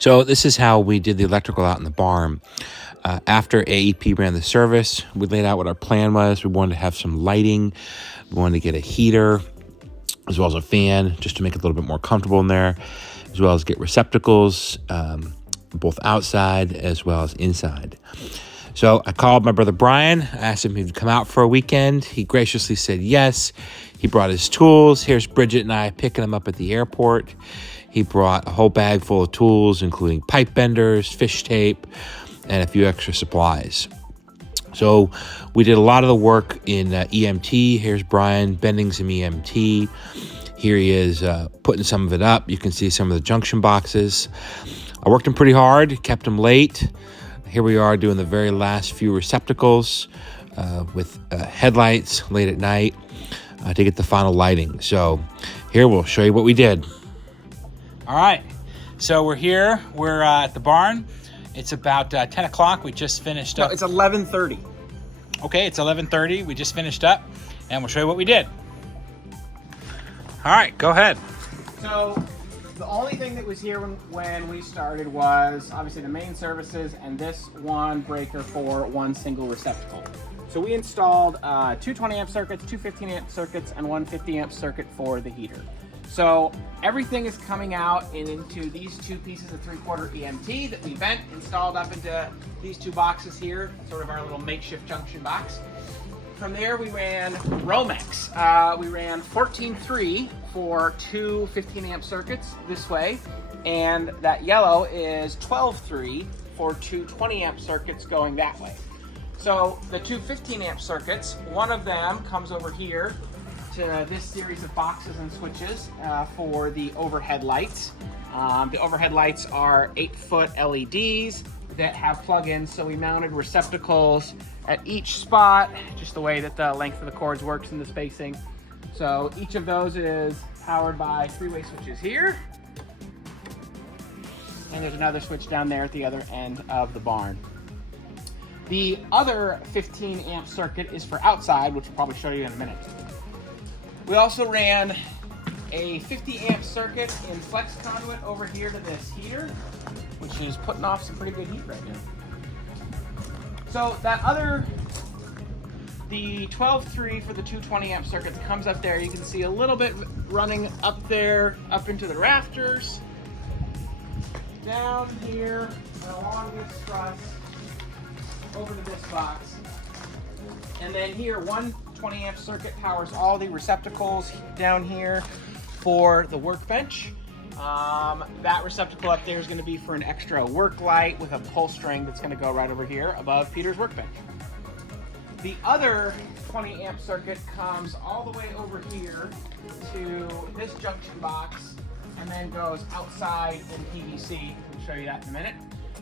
So this is how we did the electrical out in the barn. After AEP ran the service, we laid out what our plan was. We wanted to have some lighting. We wanted to get a heater as well as a fan just to make it a little bit more comfortable in there, as well as get receptacles, both outside as well as inside. So I called my brother Brian. I asked him if he'd come out for a weekend. He graciously said yes. He brought his tools. Here's Bridget and I picking him up at the airport. He brought a whole bag full of tools, including pipe benders, fish tape, and a few extra supplies. So we did a lot of the work in EMT. Here's Brian bending some EMT. Here he is putting some of it up. You can see some of the junction boxes. I worked him pretty hard, kept him late. Here we are doing the very last few receptacles with headlights late at night to get the final lighting. So here we'll show you what we did. All right, so we're here. We're at the barn. It's about 10 o'clock. We just finished up. No, it's 11:30. Okay, it's 11:30. We just finished up, and we'll show you what we did. All right, go ahead. So the only thing that was here when we started was obviously the main services and this one breaker for one single receptacle. So we installed two 20 amp circuits, two 15 amp circuits, and one 50 amp circuit for the heater. So everything is coming out into these two pieces of 3/4 EMT that we bent, installed up into these two boxes here, sort of our little makeshift junction box. From there we ran Romex. We ran 14.3 for two 15 amp circuits this way, and that yellow is 12.3 for two 20 amp circuits going that way. So the two 15 amp circuits, one of them comes over here to this series of boxes and switches for the overhead lights. The overhead lights are 8-foot LEDs that have plug-ins, so we mounted receptacles at each spot, just the way that the length of the cords works in the spacing. So each of those is powered by 3-way switches here. And there's another switch down there at the other end of the barn. The other 15 amp circuit is for outside, which we'll probably show you in a minute. We also ran a 50 amp circuit in flex conduit over here to this heater, which is putting off some pretty good heat right now. So that other, the 12.3 for the 220 amp circuits comes up there. You can see a little bit running up there, up into the rafters, down here, along this truss, over to this box. And then here, one 20 amp circuit powers all the receptacles down here for the workbench. That receptacle up there is going to be for an extra work light with a pull string that's going to go right over here above Peter's workbench. The other 20 amp circuit comes all the way over here to this junction box and then goes outside in PVC. I'll show you that in a minute.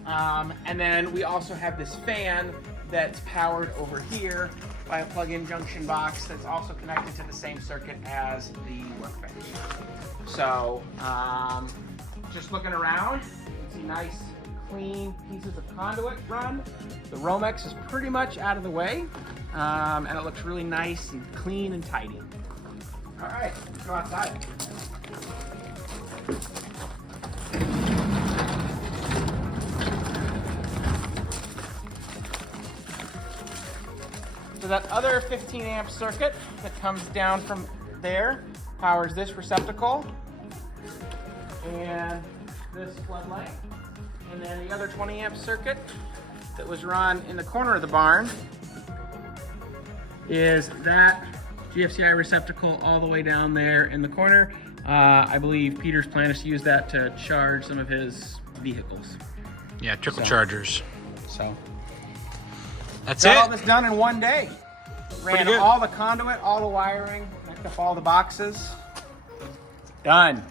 And then we also have this fan that's powered over here by a plug-in junction box that's also connected to the same circuit as the workbench. So just looking around, you can see nice clean pieces of conduit run. The Romex is pretty much out of the way, and it looks really nice and clean and tidy. All right, let's go outside. So that other 15 amp circuit that comes down from there powers this receptacle and this floodlight. And then the other 20 amp circuit that was run in the corner of the barn is that GFCI receptacle all the way down there in the corner. I believe Peter's plan is to use that to charge some of his vehicles. Yeah, trickle chargers. So that's got it. all this done in one day. Ran good. all the conduit, all the wiring, connected up all the boxes. Done.